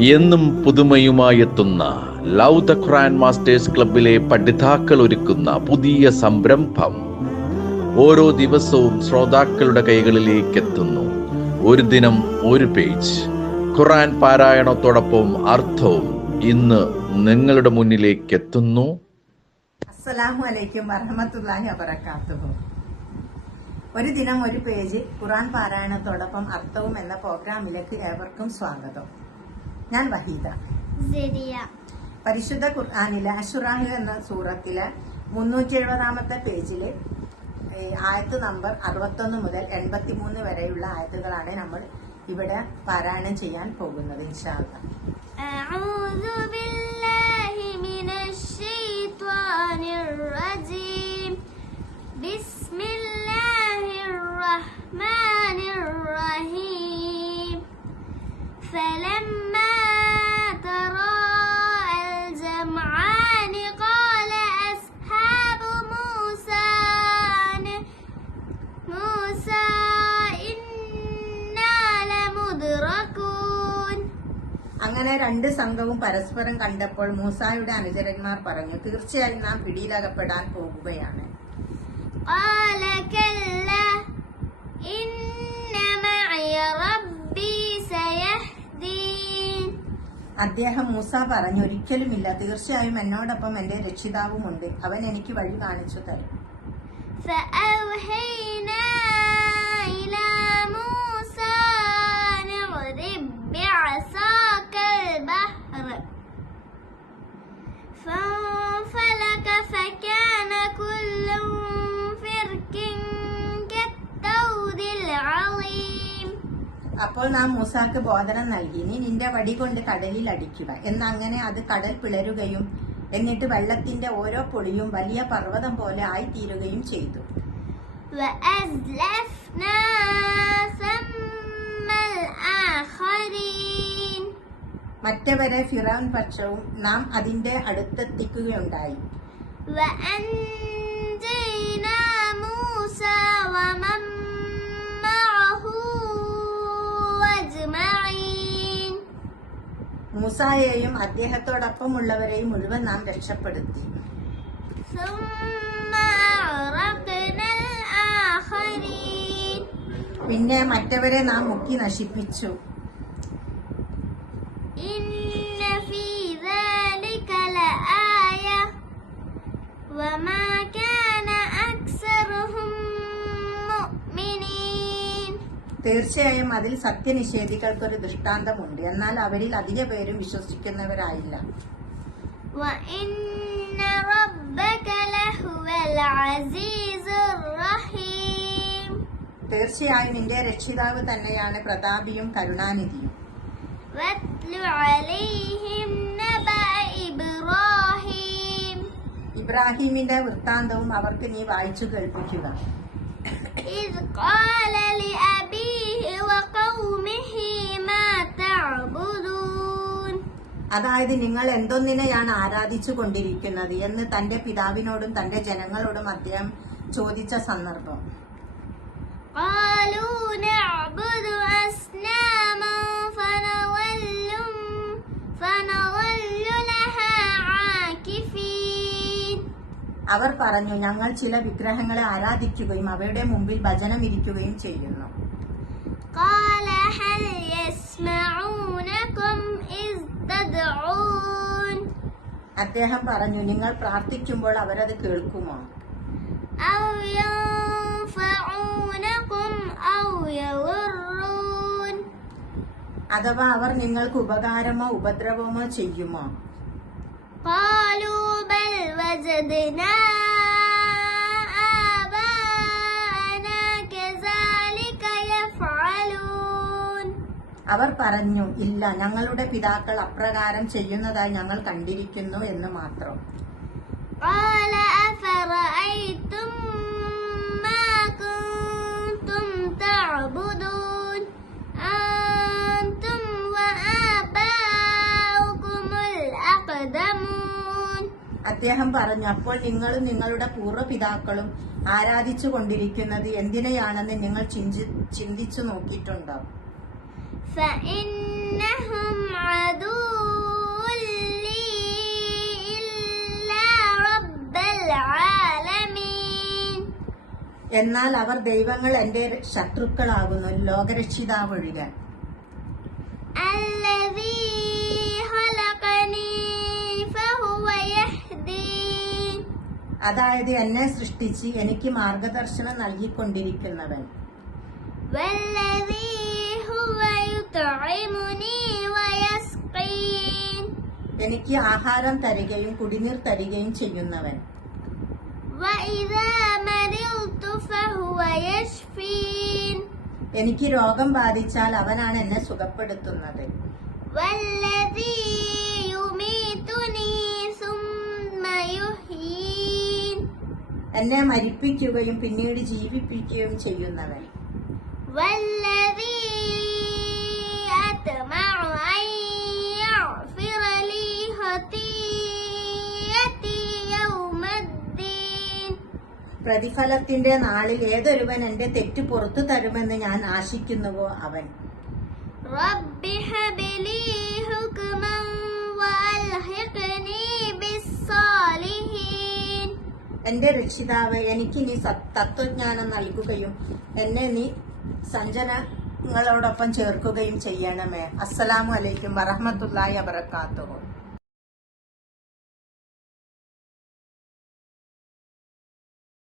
എന്നും പുതുമയുമായെത്തുന്ന love the Quran masters ക്ലബിലെ പഠിതാക്കൾ ഒരുക്കുന്ന പുതിയ സംരംഭം ഓരോ ദിവസവും ശ്രോതാക്കളുടെ കൈകളിലേക്ക് എത്തുന്നു. ഒരു ദിനം ഒരു പേജ് ഖുർആൻ പാരായണത്തോടൊപ്പം അർത്ഥവും ഇന്ന് നിങ്ങളുടെ മുന്നിലേക്ക് എത്തുന്നു. അസ്സലാമു അലൈക്കും വറഹ്മത്തുള്ളാഹി വബറകാതുഹു. ഒരു ദിനം ഒരു പേജ് ഖുർആൻ പാരായണത്തോടൊപ്പം അർത്ഥവും എന്ന പ്രോഗ്രാമിലേക്ക് ഏവർക്കും സ്വാഗതം. ഞാൻ വഹീദ. പരിശുദ്ധ ഖുർആനിലെ അശ്റാഹ് എന്ന സൂറത്തിലെ 370-ാമത്തെ പേജില് ആയത്ത് നമ്പർ 61 മുതൽ 83 വരെയുള്ള ആയത്തുകളാണ് നമ്മൾ ഇവിടെ പാരായണം ചെയ്യാൻ പോകുന്നത്. ഇൻഷാ അല്ലാഹ്. അഊദു ബില്ലാഹി മിനശ് ശൈത്വാനിർ റജീം. ബിസ്മില്ലാഹിർ റഹ്മാനിർ റഹീം. ഫലമ്മാ തറാഅൽ ജംആനി ഖാല അസ്ഹാബു മൂസാ ഇന്നാ ലമുദ്റകൂൻ. അങ്ങനെ രണ്ട് സംഘവും പരസ്പരം കണ്ടപ്പോൾ മൂസായുടെ അനുചരന്മാർ പറഞ്ഞു, തീർച്ചയായും നാം പിടിയിലകപ്പെടാൻ പോകുകയാണ്. ഖാല കല്ലാ ഇന്ന മഅയ റബ്ബി സയഹ്ദീൻ. അദ്ദേഹം മൂസ പറഞ്ഞു, ഒരിക്കലുമില്ല, തീർച്ചയായും എന്നോടൊപ്പം എന്റെ രക്ഷിതാവുമുണ്ട്, അവൻ എനിക്ക് വഴി കാണിച്ചു തരും. فأوحينا إلى موسى أن اضرب بعصاك البحر فانفلق فكان كل فرق كالطود العظيم. അപ്പോൾ നാം മൂസാക്ക് ബോധനം നൽകി, നീ നിന്റെ വടി കൊണ്ട് കടലിൽ അടിക്കുക. എന്നങ്ങനെ അത് കടൽ പിളരുകയും എന്നിട്ട് വെള്ളത്തിന്റെ ഓരോ പൊടിയും വലിയ പർവ്വതം പോലെ ആയിത്തീരുകയും ചെയ്തു. وأزلفنا ثم الآخرين. മറ്റവരെ ഫിറഔൻ പക്ഷവും നാം അതിന്റെ അടുത്തെത്തിക്കുകയുണ്ടായി. وأنجينا موسى ومن معه أجمعين. മൂസായെയും അദ്ദേഹത്തോടൊപ്പമുള്ളവരെയും മുഴുവൻ നാം രക്ഷപ്പെടുത്തി. ثم أغرقنا الآخرين. പിന്നെ മറ്റവരെ നാം മുക്കി നശിപ്പിച്ചു. إن في ذلك لآية وما كان أكثرهم مؤمنين. തീർച്ചയായും അതിൽ സത്യനിഷേധികൾക്കൊരു ദൃഷ്ടാന്തമുണ്ട്, എന്നാൽ അവരിൽ അധിക പേരും വിശ്വസിക്കുന്നവരായില്ല. وإن ربك لهو العزيز الرحيم. തീർച്ചയായും നിന്റെ രക്ഷിതാവ് തന്നെയാണ് പ്രതാപിയും കരുണാനിധിയും. واتل عليهم نبأ إبراهيم. ഇബ്രാഹിമിന്റെ വൃത്താന്തവും അവർക്ക് നീ വായിച്ചു കേൾപ്പിക്കുക. إذ قال لأبيه وقومه ما تعبدون. അതായത് നിങ്ങൾ എന്തൊന്നിനെയാണ് ആരാധിച്ചു കൊണ്ടിരിക്കുന്നത് എന്ന് തന്റെ പിതാവിനോടും തന്റെ ജനങ്ങളോടും അദ്ദേഹം ചോദിച്ച സന്ദർഭം. قالوا نعبد أصناما فنظل لها عاكفين. അവർ പറഞ്ഞു, ഞങ്ങൾ ചില വിഗ്രഹങ്ങളെ ആരാധിക്കുകയും അവയുടെ മുമ്പിൽ ഭജനമിരിക്കുകയും ചെയ്യുന്നു. قال هل يسمعونكم إذ تدعون. അദ്ദേഹം പറഞ്ഞു, നിങ്ങൾ പ്രാർത്ഥിക്കുമ്പോൾ അവരത് കേൾക്കുമോ? أو ينفعونكم أو يضرون. അഥവാ അവർ നിങ്ങൾക്ക് ഉപകാരമോ ഉപദ്രവമോ ചെയ്യുമോ? قالوا بل وجدنا آباءنا كذلك يفعلون. അവർ പറഞ്ഞു, ഇല്ല, ഞങ്ങളുടെ പിതാക്കൾ അപ്രകാരം ചെയ്യുന്നതായി ഞങ്ങൾ കണ്ടിരിക്കുന്നു എന്ന് മാത്രം. قال أفرأيتم ما كنتم تعبدون أنتم وآباؤكم الأقدمون. അദ്ദേഹം പറഞ്ഞു, അപ്പോൾ നിങ്ങളും നിങ്ങളുടെ പൂർവ്വപിതാക്കളും ആരാധിച്ചു കൊണ്ടിരിക്കുന്നത് എന്തിനെയാണെന്ന് നിങ്ങൾ ചിന്തിച്ചു നോക്കിയിട്ടുണ്ടോ? فإنهم عدو എന്നാൽ അവർ ദൈവങ്ങൾ എന്റെ ശത്രുക്കളാകുന്നു, ലോകരക്ഷിതാവ് ഒഴികെ. الذي خلقني فهو يهدين. അതായത് എന്നെ സൃഷ്ടിച്ച് എനിക്ക് മാർഗദർശനം നൽകിക്കൊണ്ടിരിക്കുന്നവൻ. والذي هو يطعمني ويسقين. എനിക്ക് ആഹാരം തരികയും കുടിനീർ തരികയും ചെയ്യുന്നവൻ. وإذا مرضت فهو يشفين. എനിക്ക് രോഗം ബാധിച്ചാൽ അവനാണ് എന്നെ സുഖപ്പെടുത്തുന്നത്. والذي يميتني ثم يحيين. എന്നെ മരിപ്പിക്കുകയും പിന്നീട് ജീവിപ്പിക്കുകയും ചെയ്യുന്നവൻ. والذي أطمع أن يغفر لي خطيئتي يوم الدين. പ്രതിഫലത്തിന്റെ നാളിൽ ഏതൊരുവൻ എന്റെ തെറ്റ് പുറത്തു തരുമെന്ന് ഞാൻ ആശിക്കുന്നുവോ അവൻ. رب هب لي حكما وألحقني بالصالحين. എന്റെ രക്ഷിതാവ് എനിക്ക് നീ തത്വജ്ഞാനം നൽകുകയും എന്നെ നീ സജ്ജനങ്ങളോടൊപ്പം ചേർക്കുകയും ചെയ്യണമേ. അസ്സലാമു അലൈക്കും വറഹ്മത്തുള്ളാഹി വബറകാതുഹു.